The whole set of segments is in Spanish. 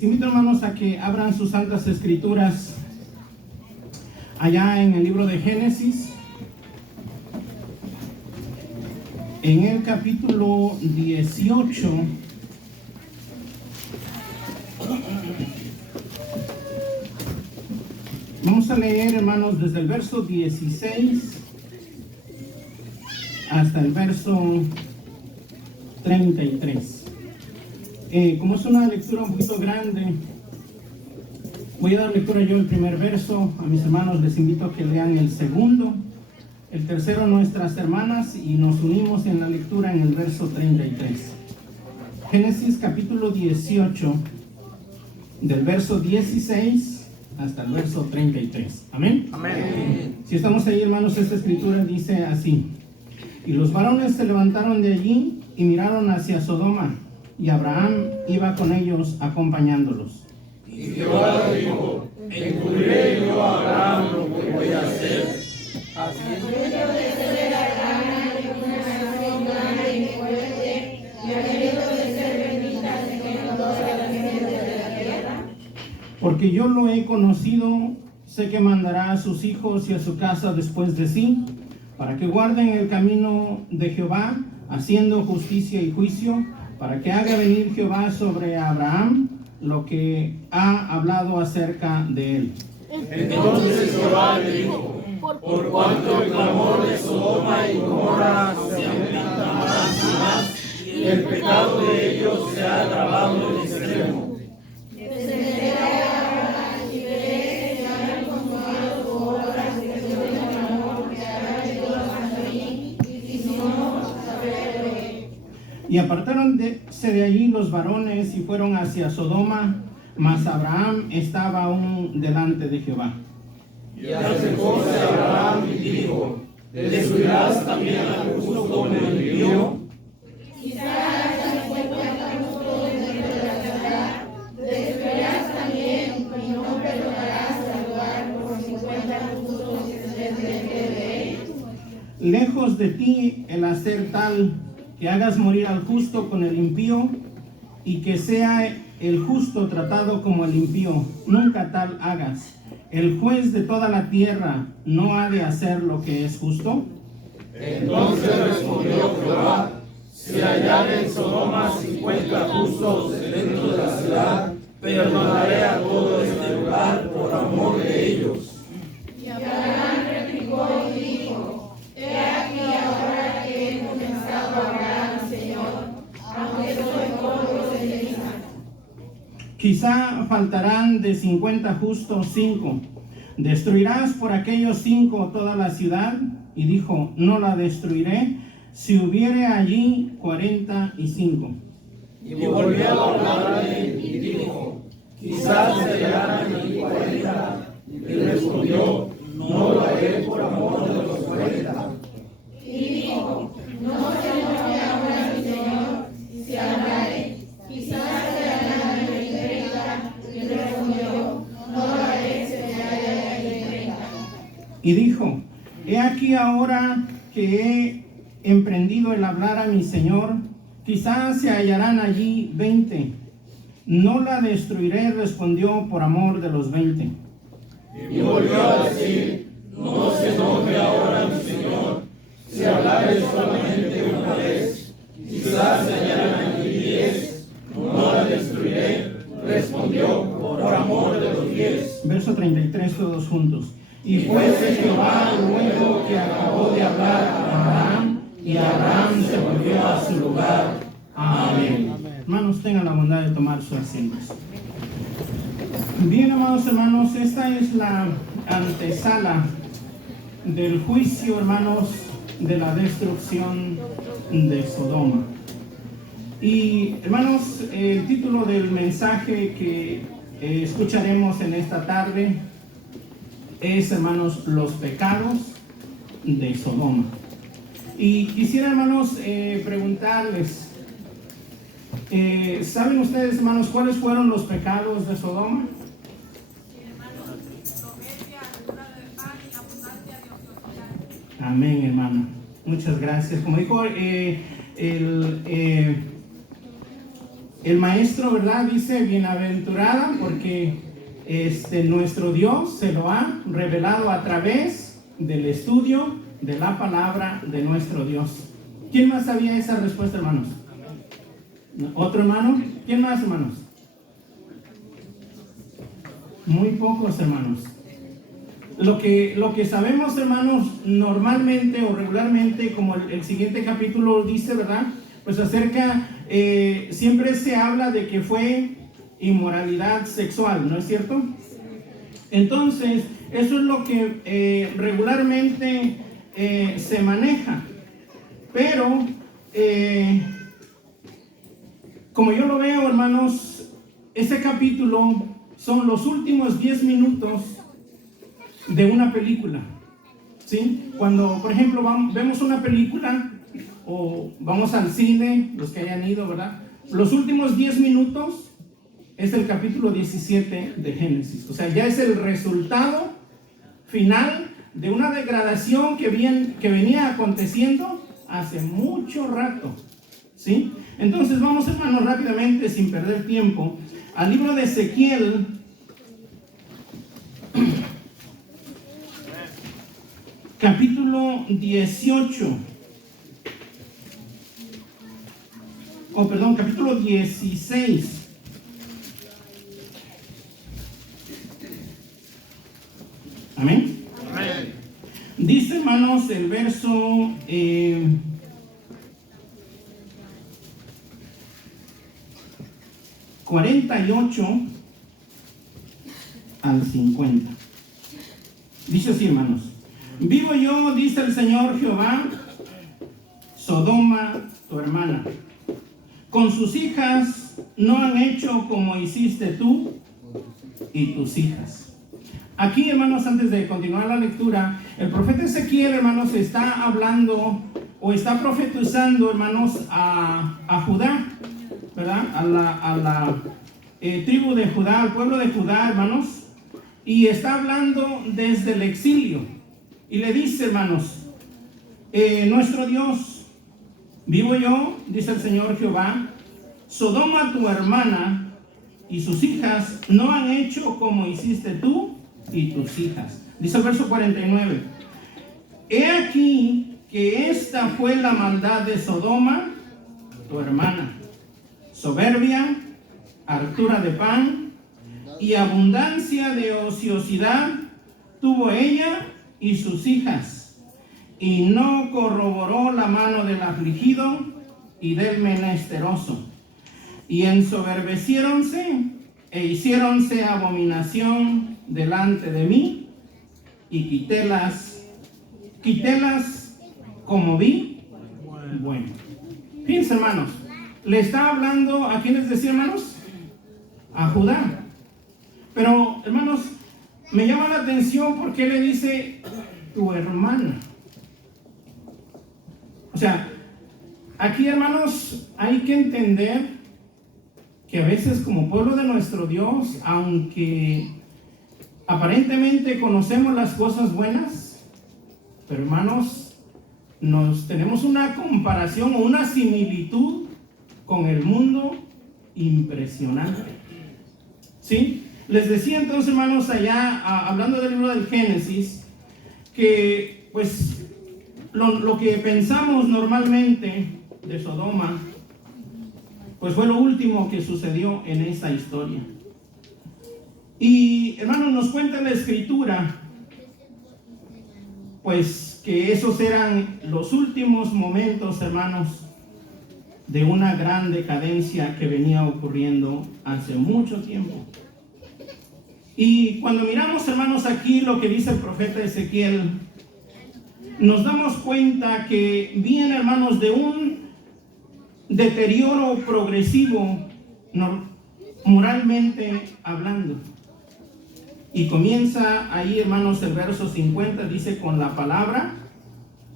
Invito, hermanos, a que abran sus santas escrituras allá en el libro de Génesis, en el capítulo 18. Vamos a leer, hermanos, desde el verso 16 hasta el verso 33. Como es una lectura un poquito grande, voy a dar lectura yo el primer verso. A mis hermanos les invito a que lean el segundo, el tercero nuestras hermanas, y nos unimos en la lectura en el verso 33. Génesis capítulo 18, del verso 16 hasta el verso 33. Amén. Amén. Si estamos ahí, hermanos, esta escritura dice así: y los varones se levantaron de allí y miraron hacia Sodoma, y Abraham iba con ellos acompañándolos. Y Jehová dijo: ¿encubriré yo a Abraham lo que voy a hacer? Así porque yo lo he conocido, sé que mandará a sus hijos y a su casa después de sí, para que guarden el camino de Jehová, haciendo justicia y juicio, para que haga venir Jehová sobre Abraham lo que ha hablado acerca de él. Entonces Jehová le dijo: por cuanto el clamor de Sodoma y Gomorra se aumenta más y más, y el pecado de ellos se ha agravado en extremo. Y apartáronse de allí los varones y fueron hacia Sodoma, mas Abraham estaba aún delante de Jehová. Y acercóse a Abraham y dijo: ¿destruirás también al justo con el impío? ¿Destruirás también y no perdonarás al lugar por 50 justos que se desdeñen de él? Lejos de ti el hacer tal, que hagas morir al justo con el impío, y que sea el justo tratado como el impío. Nunca tal hagas. ¿El juez de toda la tierra no ha de hacer lo que es justo? Entonces respondió Jehová: si hallare en Sodoma 50 justos dentro de la ciudad, perdonaré a todo este lugar por amor de ellos. Y Abraham replicó y dijo: he aquí ahora que he comenzado a orar, Señor, aunque soy polvo de ceniza. Quizá faltarán de 50 justos 5. ¿Destruirás por aquellos 5 toda la ciudad? Y dijo: no la destruiré, si hubiere allí 45. Y volvió a hablarle y dijo: quizás se hallarán allí 40. Y respondió: no lo haré por amor de los 40. Y dijo: no se enoje ahora mi Señor, si hablaré, quizás se hallarán allí 30. Y respondió: no lo haré, se hallarán allí 30. Y dijo: he aquí ahora que he emprendido el hablar a mi Señor, quizás se hallarán allí 20. No la destruiré, respondió, por amor de los 20. Y volvió a decir: no se enoje ahora mi Señor, si hablare solamente una vez, quizás se hallarán allí 10. No la destruiré, respondió, por amor de los 10. Verso 33, todos juntos. Y fuese Jehová luego que acabó de hablar a Abraham, y Abraham se volvió a su lugar. Amén. Hermanos, tengan la bondad de tomar sus asientos. Bien, amados hermanos, esta es la antesala del juicio, hermanos, de la destrucción de Sodoma. Y, hermanos, el título del mensaje que escucharemos en esta tarde es, hermanos, los pecados de Sodoma. Y quisiera, hermanos, preguntarles, ¿saben ustedes, hermanos, cuáles fueron los pecados de Sodoma? Amén, hermana. Muchas gracias. Como dijo El maestro, ¿verdad? Dice, bienaventurada, porque nuestro Dios se lo ha revelado a través del estudio de la palabra de nuestro Dios. ¿Quién más sabía esa respuesta, hermanos? ¿Otro hermano? ¿Quién más, hermanos? Muy pocos, hermanos. Lo que sabemos, hermanos, normalmente o regularmente, como el siguiente capítulo dice, ¿verdad? Pues acerca, siempre se habla de que fue inmoralidad sexual, ¿no es cierto? Entonces, eso es lo que regularmente se maneja. Pero, como yo lo veo, hermanos, ese capítulo son los últimos 10 minutos de una película, ¿sí? Cuando, por ejemplo, vemos una película o vamos al cine, los que hayan ido, ¿verdad? Los últimos 10 minutos es el capítulo 17 de Génesis. O sea, ya es el resultado final de una degradación que venía aconteciendo hace mucho rato, ¿sí? Entonces vamos, hermanos, rápidamente, sin perder tiempo, al libro de Ezequiel, capítulo 18. Capítulo 16. Amén. Amén. Dice, hermanos, el verso 48 al 50. Dice así, hermanos: vivo yo, dice el Señor Jehová, Sodoma, tu hermana, con sus hijas no han hecho como hiciste tú y tus hijas. Aquí, hermanos, antes de continuar la lectura, el profeta Ezequiel, hermanos, está hablando o está profetizando, hermanos, a Judá, ¿verdad? A la tribu de Judá, al pueblo de Judá, hermanos, y está hablando desde el exilio. Y le dice, hermanos, nuestro Dios, vivo yo, dice el Señor Jehová, Sodoma tu hermana y sus hijas no han hecho como hiciste tú y tus hijas. Dice el verso 49: he aquí que esta fue la maldad de Sodoma, tu hermana, soberbia, hartura de pan y abundancia de ociosidad tuvo ella y sus hijas, y no corroboró la mano del afligido y del menesteroso, y ensoberbeciéronse e hiciéronse abominación delante de mí, y quitélas como vi bueno. Fíjense, hermanos, le está hablando a quienes decía, hermanos, a Judá. Pero, hermanos, me llama la atención porque le dice tu hermana. O sea, aquí, hermanos, hay que entender que a veces como pueblo de nuestro Dios, aunque aparentemente conocemos las cosas buenas, pero, hermanos, tenemos una comparación o una similitud con el mundo impresionante. ¿Sí? Les decía entonces, hermanos, allá hablando del libro del Génesis, que pues lo que pensamos normalmente de Sodoma, pues fue lo último que sucedió en esa historia. Y, hermanos, nos cuenta la Escritura, pues que esos eran los últimos momentos, hermanos, de una gran decadencia que venía ocurriendo hace mucho tiempo. Y cuando miramos, hermanos, aquí lo que dice el profeta Ezequiel, nos damos cuenta que viene, hermanos, de un deterioro progresivo moralmente hablando. Y comienza ahí, hermanos, el verso 50, dice con la palabra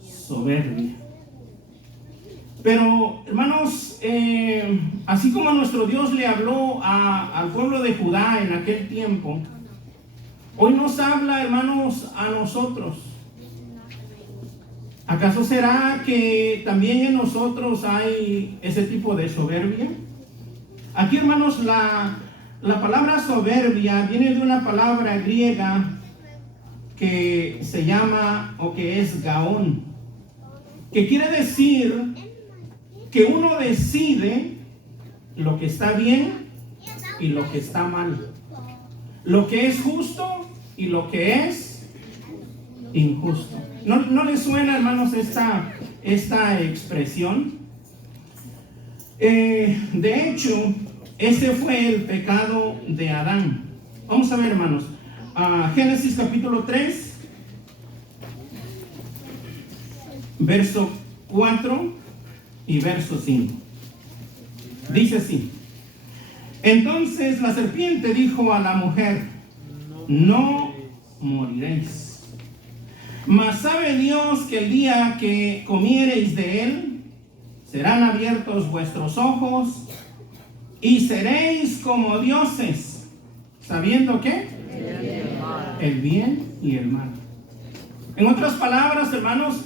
soberbia. Pero, hermanos, así como nuestro Dios le habló al pueblo de Judá en aquel tiempo, hoy nos habla, hermanos, a nosotros. ¿Acaso será que también en nosotros hay ese tipo de soberbia? Aquí, hermanos, la palabra soberbia viene de una palabra griega que se llama o que es gaón, que quiere decir que uno decide lo que está bien y lo que está mal, lo que es justo y lo que es injusto. ¿No les suena, hermanos, esta expresión? De hecho, ese fue el pecado de Adán. Vamos a ver, hermanos, Génesis capítulo 3, verso 4 y verso 5. Dice así: entonces la serpiente dijo a la mujer: no moriréis, mas sabe Dios que el día que comiereis de él, serán abiertos vuestros ojos y seréis como dioses, sabiendo ¿qué? El bien y el mal. En otras palabras, hermanos,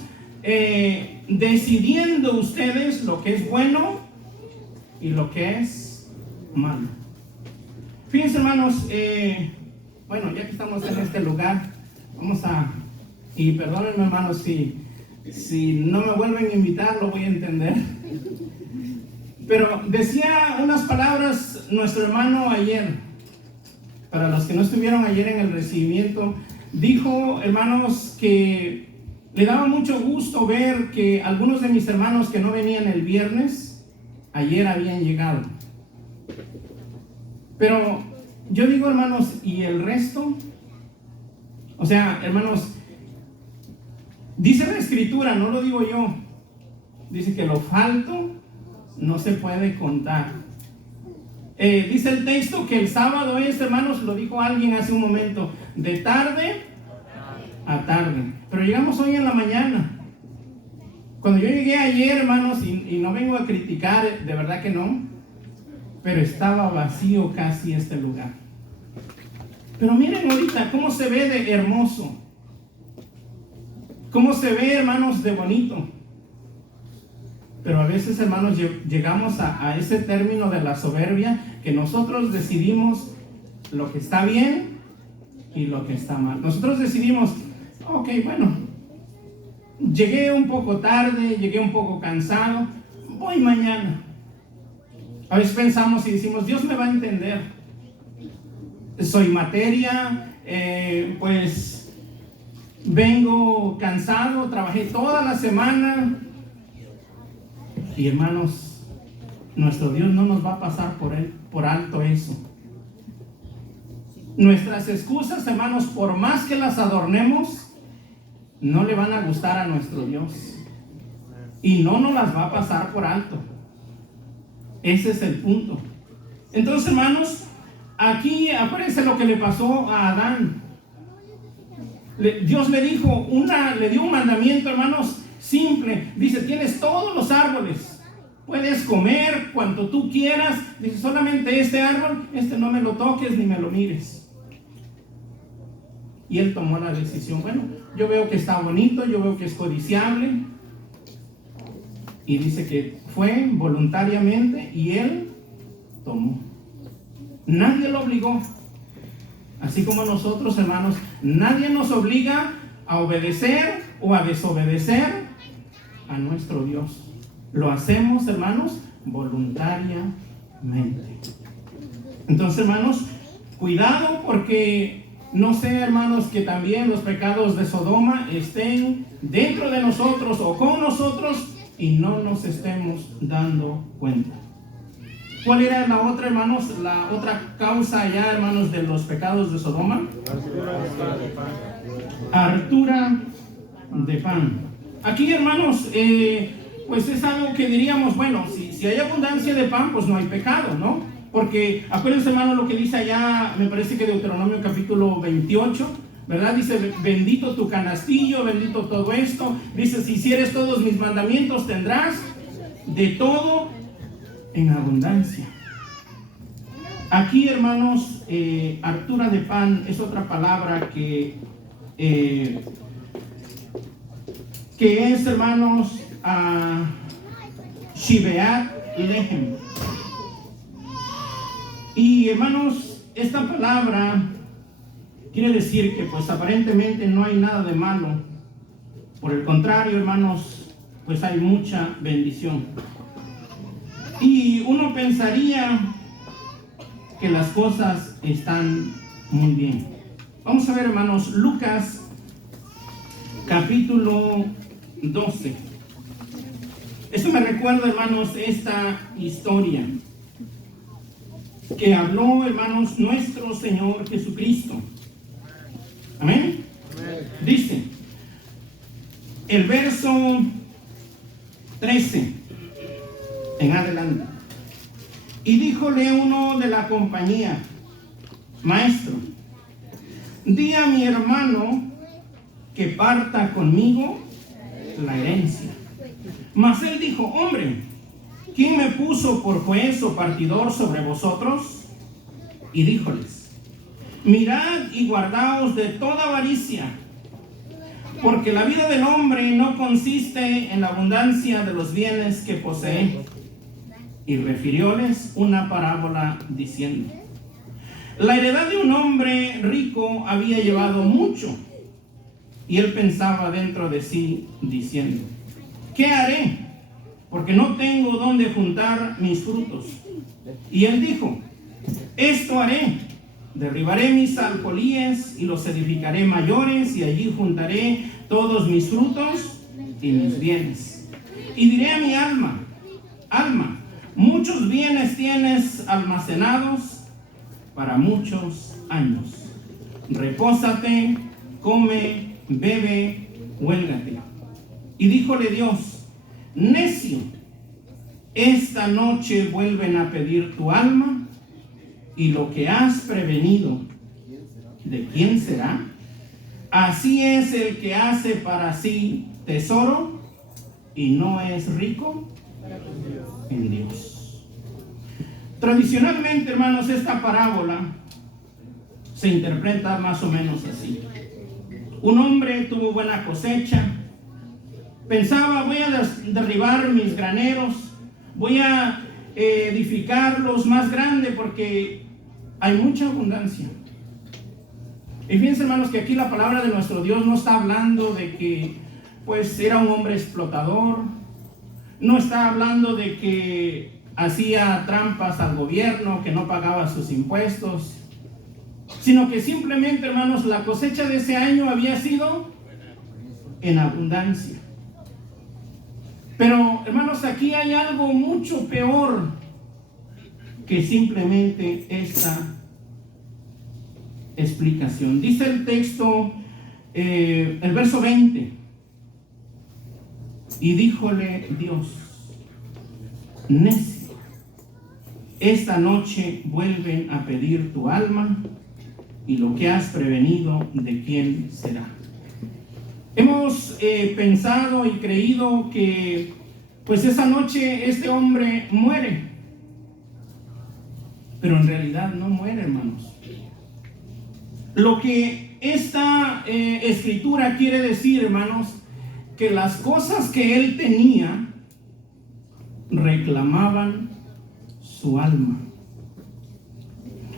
decidiendo ustedes lo que es bueno y lo que es malo. Fíjense, hermanos, bueno, ya que estamos en este lugar, vamos a, y perdónenme, hermanos, si no me vuelven a invitar, lo voy a entender. Pero decía unas palabras nuestro hermano ayer. Para los que no estuvieron ayer en el recibimiento, dijo, hermanos, que le daba mucho gusto ver que algunos de mis hermanos que no venían el viernes, ayer habían llegado. Pero yo digo, hermanos, ¿y el resto? O sea, hermanos, dice la Escritura, no lo digo yo, dice que lo falto no se puede contar. Dice el texto que el sábado es, hermanos, lo dijo alguien hace un momento, de tarde a tarde. Pero llegamos hoy en la mañana. Cuando yo llegué ayer, hermanos, y no vengo a criticar, de verdad que no, pero estaba vacío casi este lugar. Pero miren ahorita cómo se ve de hermoso, cómo se ve, hermanos, de bonito. Pero a veces, hermanos, llegamos a ese término de la soberbia, que nosotros decidimos lo que está bien y lo que está mal. Nosotros decidimos, ok, bueno, llegué un poco tarde, llegué un poco cansado, voy mañana. A veces pensamos y decimos, Dios me va a entender. Soy materia, pues vengo cansado, trabajé toda la semana. Y hermanos, nuestro Dios no nos va a pasar por alto eso. Nuestras excusas, hermanos, por más que las adornemos, no le van a gustar a nuestro Dios. Y no nos las va a pasar por alto. Ese es el punto. Entonces, hermanos, aquí acuérdense lo que le pasó a Adán. Dios le dijo, le dio un mandamiento, hermanos, simple. Dice, tienes todos los árboles, puedes comer cuanto tú quieras. Dice, solamente este árbol, no me lo toques ni me lo mires. Y él tomó la decisión. Bueno, yo veo que está bonito, yo veo que es codiciable. Y dice que fue voluntariamente y él tomó. Nadie lo obligó. Así como nosotros, hermanos, nadie nos obliga a obedecer o a desobedecer a nuestro Dios. Lo hacemos, hermanos, voluntariamente. Entonces, hermanos, cuidado, porque no sé, hermanos, que también los pecados de Sodoma estén dentro de nosotros o con nosotros y no nos estemos dando cuenta. ¿Cuál era la otra, hermanos? La otra causa ya, hermanos, de los pecados de Sodoma. Hartura de pan. Aquí, hermanos, pues es algo que diríamos, bueno, si hay abundancia de pan, pues no hay pecado, ¿no? Porque acuérdense, hermano, lo que dice allá, me parece que Deuteronomio capítulo 28, ¿verdad? Dice, bendito tu canastillo, bendito todo esto. Dice, si hicieres todos mis mandamientos, tendrás de todo en abundancia. Aquí, hermanos, hartura de pan es otra palabra que es, hermanos, Shibeat Lehem. Y hermanos, esta palabra quiere decir que pues aparentemente no hay nada de malo. Por el contrario, hermanos, pues hay mucha bendición. Y uno pensaría que las cosas están muy bien. Vamos a ver, hermanos, Lucas capítulo 12. Esto me recuerda, hermanos, esta historia que habló, hermanos, nuestro Señor Jesucristo. Amén. Dice el verso 13 en adelante: y díjole uno de la compañía: Maestro, di a mi hermano que parta conmigo la herencia. Mas él dijo: hombre, ¿quién me puso por juez o partidor sobre vosotros? Y díjoles: mirad y guardaos de toda avaricia, porque la vida del hombre no consiste en la abundancia de los bienes que posee. Y refirióles una parábola diciendo: la heredad de un hombre rico había llevado mucho, y él pensaba dentro de sí, diciendo: ¿qué haré? Porque no tengo dónde juntar mis frutos. Y él dijo: esto haré: derribaré mis alfolíes y los edificaré mayores, y allí juntaré todos mis frutos y mis bienes. Y diré a mi alma: alma, muchos bienes tienes almacenados para muchos años. Repósate, come, bebe, huélgate. Y díjole Dios: necio, esta noche vuelven a pedir tu alma, y lo que has prevenido, ¿de quién será? Así es el que hace para sí tesoro y no es rico en Dios. Tradicionalmente, hermanos, esta parábola se interpreta más o menos así: un hombre tuvo buena cosecha, pensaba: voy a derribar mis graneros, voy a edificarlos más grande porque hay mucha abundancia. Y fíjense, hermanos, que aquí la palabra de nuestro Dios no está hablando de que pues era un hombre explotador, no está hablando de que hacía trampas al gobierno, que no pagaba sus impuestos, sino que simplemente, hermanos, la cosecha de ese año había sido en abundancia. Pero, hermanos, aquí hay algo mucho peor que simplemente esta explicación. Dice el texto, el verso 20: y díjole Dios: necio, esta noche vuelven a pedir tu alma, y lo que has prevenido, ¿de quién será? Hemos pensado y creído que pues esa noche este hombre muere, pero en realidad no muere, hermanos. Lo que esta escritura quiere decir, hermanos, que las cosas que él tenía reclamaban su alma.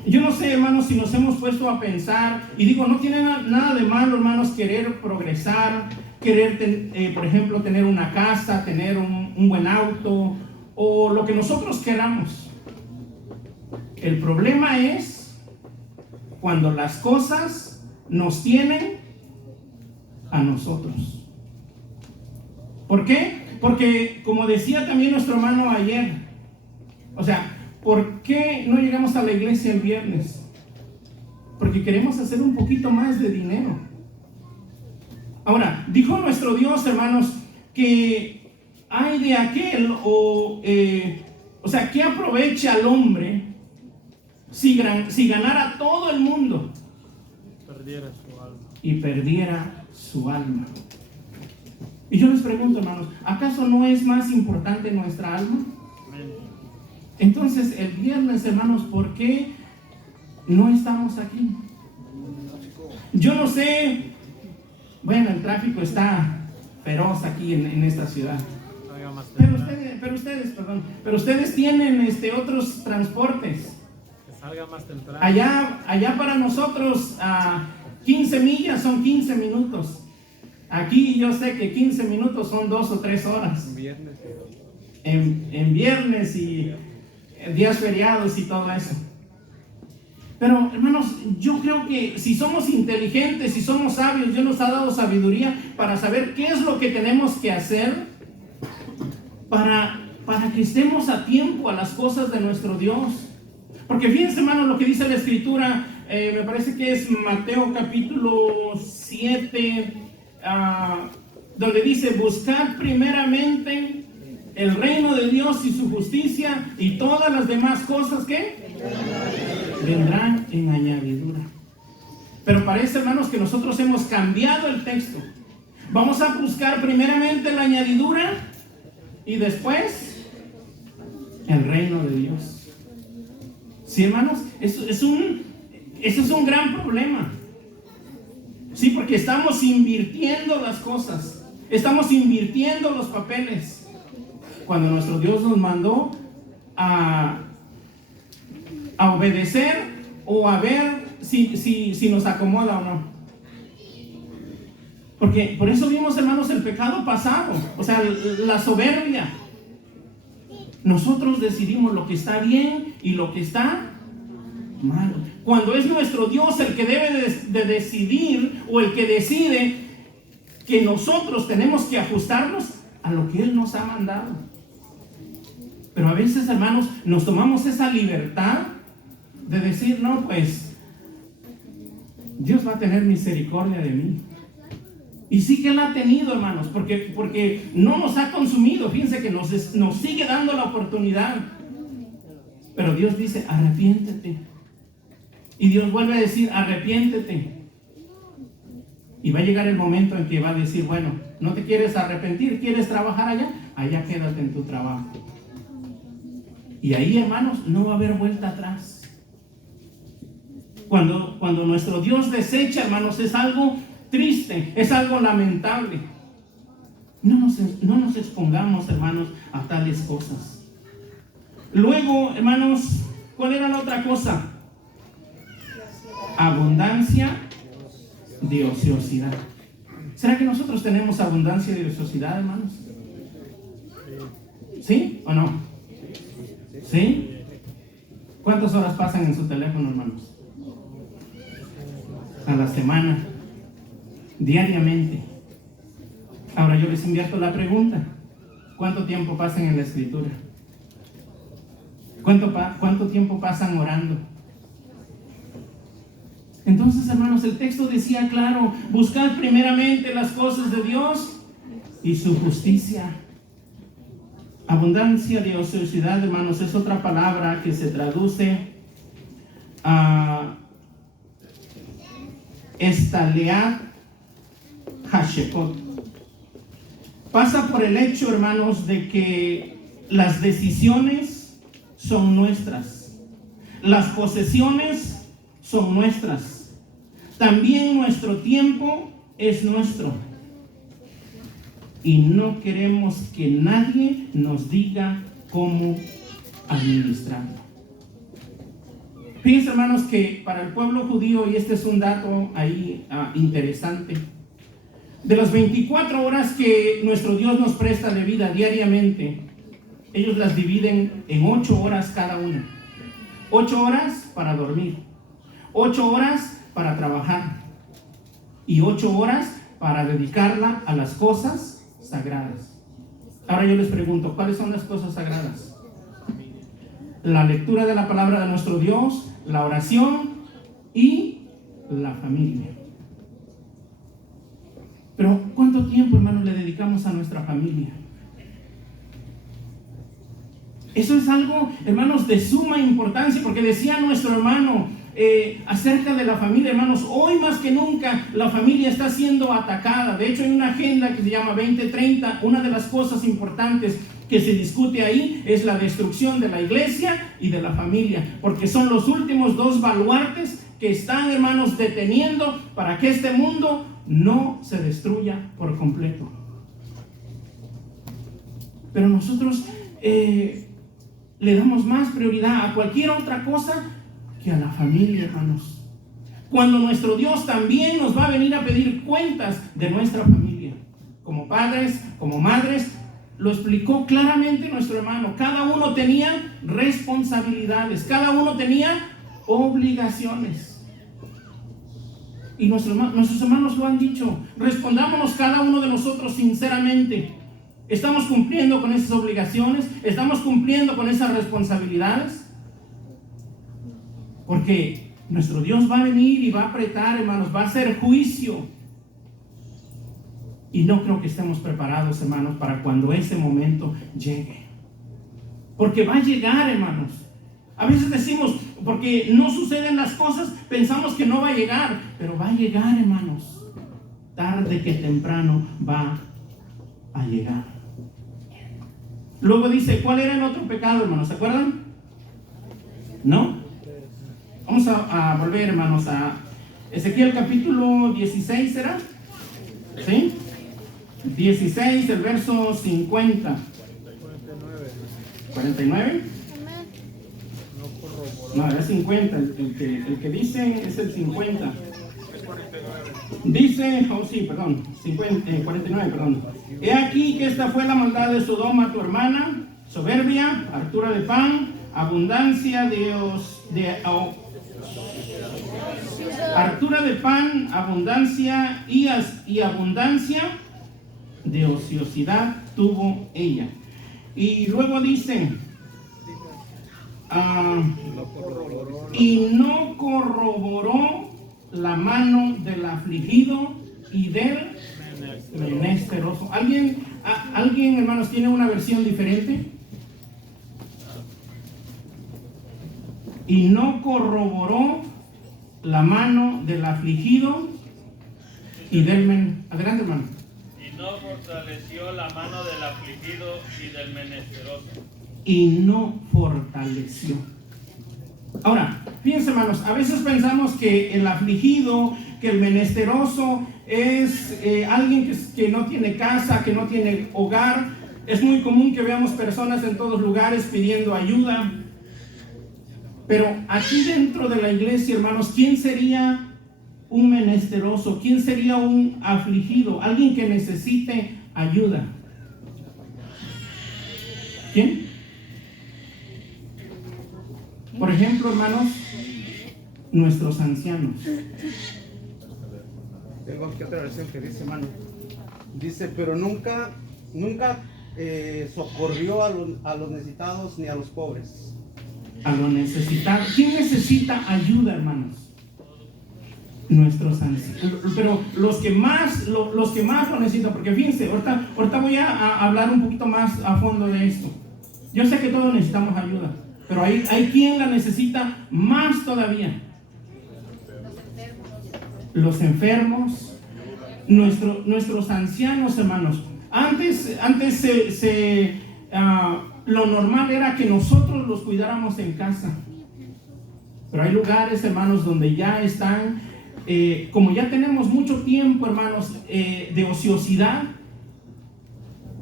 Yo no sé, hermanos, si nos hemos puesto a pensar, y digo, no tiene nada de malo, hermanos, querer progresar, querer, por ejemplo, tener una casa, tener un buen auto, o lo que nosotros queramos. El problema es cuando las cosas nos tienen a nosotros. ¿Por qué? Porque, como decía también nuestro hermano ayer, o sea, ¿por qué no llegamos a la iglesia el viernes? Porque queremos hacer un poquito más de dinero. Ahora, dijo nuestro Dios, hermanos, que hay de aquel, o sea, ¿qué aprovecha al hombre si ganara todo el mundo y perdiera su alma? Y yo les pregunto, hermanos, ¿acaso no es más importante nuestra alma? Entonces, el viernes, hermanos, ¿por qué no estamos aquí? Yo no sé, bueno, el tráfico está feroz aquí en esta ciudad. Pero ustedes tienen otros transportes. Salga más temprano. Allá para nosotros 15 millas son 15 minutos. Aquí yo sé que 15 minutos son 2 o 3 horas. En viernes y días feriados y todo eso. Pero hermanos, yo creo que si somos inteligentes, si somos sabios, Dios nos ha dado sabiduría para saber qué es lo que tenemos que hacer para que estemos a tiempo a las cosas de nuestro Dios. Porque fíjense, hermanos, lo que dice la Escritura, me parece que es Mateo capítulo 7, donde dice: buscad primeramente el reino de Dios y su justicia, y todas las demás cosas que vendrán en añadidura. Pero parece, hermanos, que nosotros hemos cambiado el texto. Vamos a buscar primeramente la añadidura y después el reino de Dios. Sí, hermanos, eso es un gran problema. Sí, porque estamos invirtiendo las cosas, estamos invirtiendo los papeles, cuando nuestro Dios nos mandó a obedecer o a ver si nos acomoda o no. Porque por eso vimos, hermanos, el pecado pasado, o sea, la soberbia. Nosotros decidimos lo que está bien y lo que está mal, cuando es nuestro Dios el que debe de decidir, o el que decide que nosotros tenemos que ajustarnos a lo que Él nos ha mandado. Pero a veces, hermanos, nos tomamos esa libertad de decir: no, pues Dios va a tener misericordia de mí. Y sí que Él ha tenido, hermanos, porque no nos ha consumido. Fíjense que nos sigue dando la oportunidad. Pero Dios dice: arrepiéntete. Y Dios vuelve a decir: arrepiéntete. Y va a llegar el momento en que va a decir: bueno, ¿no te quieres arrepentir? ¿Quieres trabajar allá? Allá quédate en tu trabajo. Y ahí, hermanos, no va a haber vuelta atrás. Cuando nuestro Dios desecha, hermanos, es algo triste, es algo lamentable. No nos expongamos, hermanos, a tales cosas. Luego, hermanos, ¿cuál era la otra cosa? Abundancia de ociosidad. ¿Será que nosotros tenemos abundancia de ociosidad, hermanos? ¿Sí o no? ¿Sí? ¿Cuántas horas pasan en su teléfono, hermanos? A la semana, diariamente. Ahora yo les invierto la pregunta: ¿cuánto tiempo pasan en la Escritura? ¿Cuánto tiempo pasan orando? Entonces, hermanos, el texto decía claro: buscad primeramente las cosas de Dios y su justicia. Abundancia de ociosidad, hermanos, es otra palabra que se traduce a estaleat hashepot. Pasa por el hecho, hermanos, de que las decisiones son nuestras, las posesiones son nuestras, también nuestro tiempo es nuestro, y no queremos que nadie nos diga cómo administrarlo. Fíjense, hermanos, que para el pueblo judío, y este es un dato ahí interesante, de las 24 horas que nuestro Dios nos presta de vida diariamente, ellos las dividen en 8 horas cada una. 8 horas para dormir, 8 horas para trabajar y 8 horas para dedicarla a las cosas sagradas. Ahora yo les pregunto: ¿cuáles son las cosas sagradas? La lectura de la palabra de nuestro Dios, la oración y la familia. Pero ¿cuánto tiempo, hermanos, le dedicamos a nuestra familia? Eso es algo, hermanos, de suma importancia, porque decía nuestro hermano acerca de la familia, hermanos, hoy más que nunca la familia está siendo atacada. De hecho, hay una agenda que se llama 2030. Una de las cosas importantes que se discute ahí es la destrucción de la iglesia y de la familia, porque son los últimos dos baluartes que están, hermanos, deteniendo para que este mundo no se destruya por completo. Pero nosotros le damos más prioridad a cualquier otra cosa que a la familia, hermanos. Cuando nuestro Dios también nos va a venir a pedir cuentas de nuestra familia. Como padres, como madres, lo explicó claramente nuestro hermano. Cada uno tenía responsabilidades, cada uno tenía obligaciones. Y nuestros hermanos lo han dicho. Respondámonos cada uno de nosotros sinceramente. ¿Estamos cumpliendo con esas obligaciones? ¿Estamos cumpliendo con esas responsabilidades? Porque nuestro Dios va a venir y va a apretar, hermanos, va a hacer juicio. Y no creo que estemos preparados, hermanos, para cuando ese momento llegue. Porque va a llegar, hermanos. A veces decimos, porque no suceden las cosas, pensamos que no va a llegar. Pero va a llegar, hermanos. Tarde que temprano va a llegar. Luego dice, ¿cuál era el otro pecado, hermanos? ¿Se acuerdan? ¿No? Vamos a volver, hermanos, a Ezequiel capítulo 16, ¿será? ¿Sí? 16, el verso 50. 49. No, es 50. El que dice es el 50. Dice, oh sí, perdón, 49, perdón. He aquí que esta fue la maldad de Sodoma, tu hermana, soberbia, hartura de pan, abundancia hartura de pan, abundancia y abundancia de ociosidad tuvo ella. Y luego dice, y no corroboró la mano del afligido y del menesteroso. ¿Alguien, hermanos, tiene una versión diferente? Y no corroboró la mano del afligido y del menesteroso. Adelante, hermano. Y no fortaleció la mano del afligido y del menesteroso. Y no fortaleció. Ahora, fíjense, hermanos, a veces pensamos que el afligido, que el menesteroso es alguien que no tiene casa, que no tiene hogar. Es muy común que veamos personas en todos lugares pidiendo ayuda. Pero aquí dentro de la iglesia, hermanos, ¿quién sería un menesteroso? ¿Quién sería un afligido? Alguien que necesite ayuda. ¿Quién? Por ejemplo, hermanos, nuestros ancianos. Tengo aquí otra versión que dice, hermano. Dice, pero nunca socorrió a los necesitados ni a los pobres. A los necesitados. ¿Quién necesita ayuda, hermanos? Nuestros ancianos. Pero los que más lo necesitan, porque fíjense, ahorita voy a hablar un poquito más a fondo de esto. Yo sé que todos necesitamos ayuda, pero hay quien la necesita más todavía. Los enfermos, nuestros ancianos, hermanos. Antes lo normal era que nosotros los cuidáramos en casa. Pero hay lugares, hermanos, donde ya están, como ya tenemos mucho tiempo, hermanos, de ociosidad.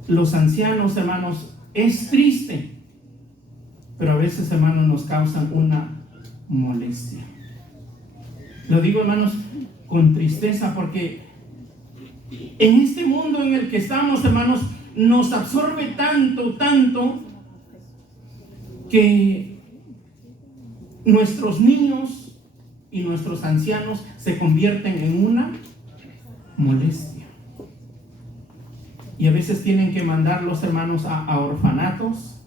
Los ancianos, hermanos, es triste, pero a veces, hermanos, nos causan una molestia. Lo digo, hermanos, con tristeza, porque en este mundo en el que estamos, hermanos, nos absorbe tanto, que nuestros niños y nuestros ancianos se convierten en una molestia. Y a veces tienen que mandar los hermanos a orfanatos.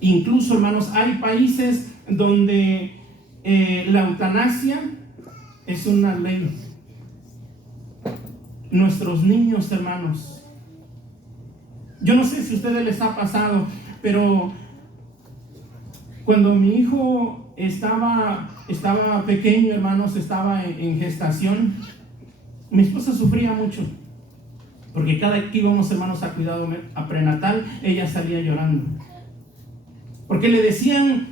Incluso, hermanos, hay países donde la eutanasia es una ley. Nuestros niños, hermanos, yo no sé si a ustedes les ha pasado, pero cuando mi hijo estaba pequeño, hermanos, estaba en gestación, mi esposa sufría mucho, porque cada vez que íbamos, hermanos, a cuidado a prenatal, ella salía llorando, porque le decían,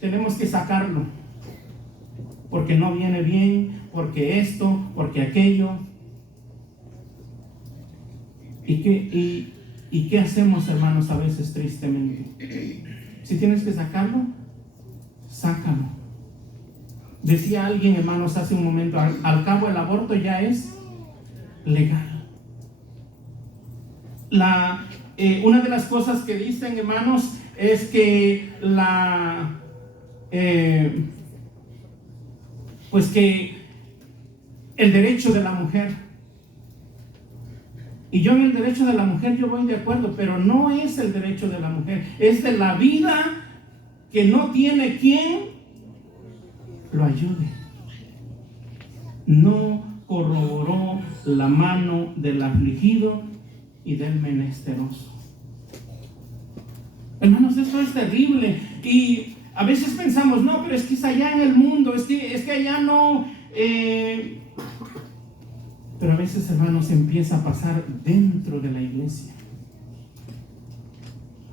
tenemos que sacarlo, porque no viene bien, porque esto, porque aquello. ¿Y qué hacemos, hermanos, a veces tristemente? Si tienes que sacarlo, sácalo. Decía alguien, hermanos, hace un momento, al cabo el aborto ya es legal. Una de las cosas que dicen, hermanos, es que pues que el derecho de la mujer, y yo en el derecho de la mujer yo voy de acuerdo, pero no es el derecho de la mujer, es de la vida que no tiene quien lo ayude. No corroboró la mano del afligido y del menesteroso. Hermanos, esto es terrible. Y a veces pensamos, no, pero es que es allá en el mundo, es que allá no. Pero a veces, hermanos, empieza a pasar dentro de la iglesia.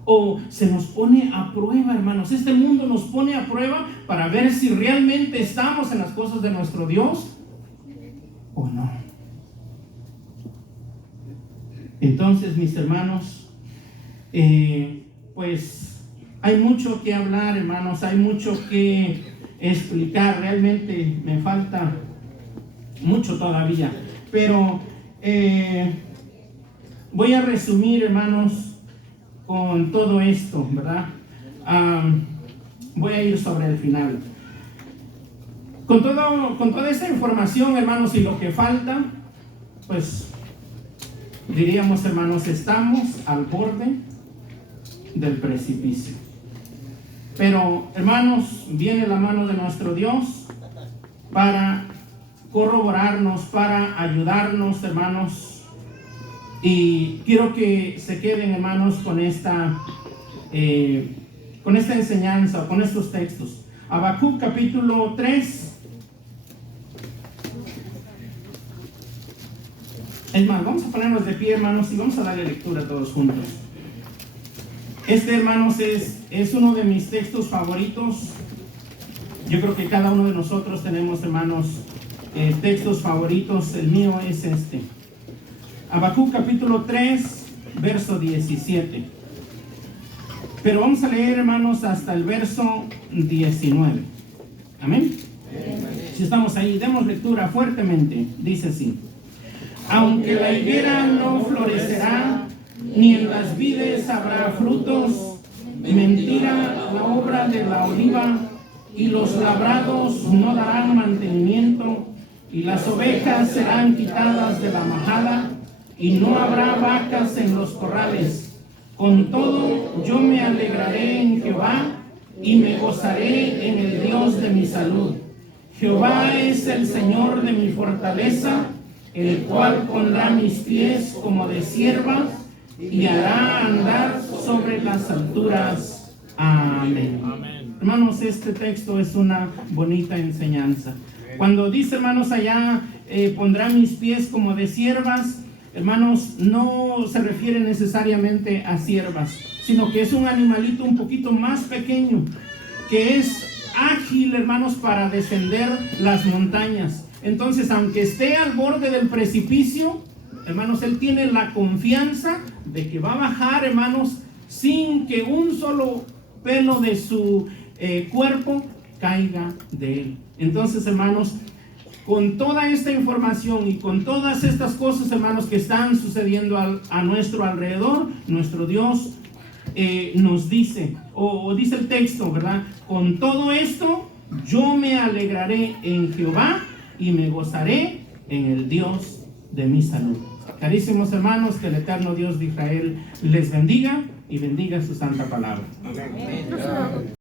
O se nos pone a prueba, hermanos. Este mundo nos pone a prueba para ver si realmente estamos en las cosas de nuestro Dios o no. Entonces, mis hermanos, pues hay mucho que hablar, hermanos, hay mucho que explicar. Realmente me falta mucho todavía, pero voy a resumir, hermanos, con todo esto, ¿verdad? Voy a ir sobre el final. Con toda esta información, hermanos, y lo que falta, pues diríamos, hermanos, estamos al borde del precipicio. Pero, hermanos, viene la mano de nuestro Dios para corroborarnos, para ayudarnos, hermanos. Y quiero que se queden, hermanos, con esta enseñanza, con estos textos. Habacuc capítulo 3. Es más, vamos a ponernos de pie, hermanos, y vamos a darle lectura todos juntos. Hermanos, es uno de mis textos favoritos. Yo creo que cada uno de nosotros tenemos, hermanos, textos favoritos. El mío es este. Habacuc capítulo 3, verso 17. Pero vamos a leer, hermanos, hasta el verso 19. Amén. Si estamos ahí, demos lectura fuertemente. Dice así: aunque la higuera no florecerá, ni en las vides habrá frutos, mentira la obra de la oliva, y los labrados no darán mantenimiento, y las ovejas serán quitadas de la majada, y no habrá vacas en los corrales. Con todo, yo me alegraré en Jehová, y me gozaré en el Dios de mi salud. Jehová es el Señor de mi fortaleza, el cual pondrá mis pies como de sierva, y hará andar sobre las alturas. Amén. Amén. Hermanos, este texto es una bonita enseñanza. Cuando dice, hermanos, allá pondrá mis pies como de siervas, hermanos, no se refiere necesariamente a siervas, sino que es un animalito un poquito más pequeño, que es ágil, hermanos, para descender las montañas. Entonces, aunque esté al borde del precipicio, hermanos, él tiene la confianza de que va a bajar, hermanos, sin que un solo pelo de su cuerpo caiga de él. Entonces, hermanos, con toda esta información y con todas estas cosas, hermanos, que están sucediendo a nuestro alrededor, nuestro Dios nos dice, o dice el texto, ¿verdad? Con todo esto, yo me alegraré en Jehová y me gozaré en el Dios de mi salud. Carísimos hermanos, que el eterno Dios de Israel les bendiga y bendiga su santa palabra. Amén.